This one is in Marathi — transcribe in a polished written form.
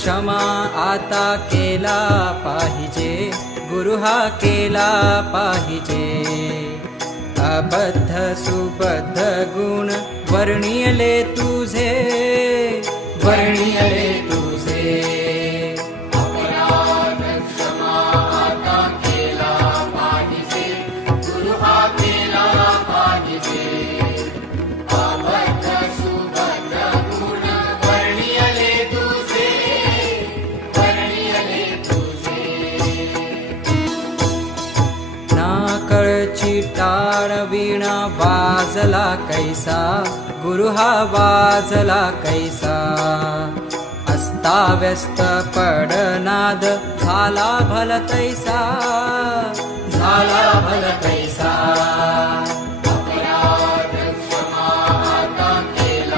क्षमा आता केला पाहिजे, गुरु हा केला पाहिजे. अबद्ध सुबद्ध गुण वर्णियले तुझे, वर्णियले तुझे. अपराध क्षमा आता केला पाहिजे, गुरु हा केला पाहिजे. अबद्ध सुबद्ध गुण वर्णियले तुझे, वर्णियले तुझे. नाकळची टाळ वीणा वाजला कैसा, गुरु हा वाजला कैसा. अस्ताव्यस्त पडनाद झाला भल तैसा, झाला भल तैसा.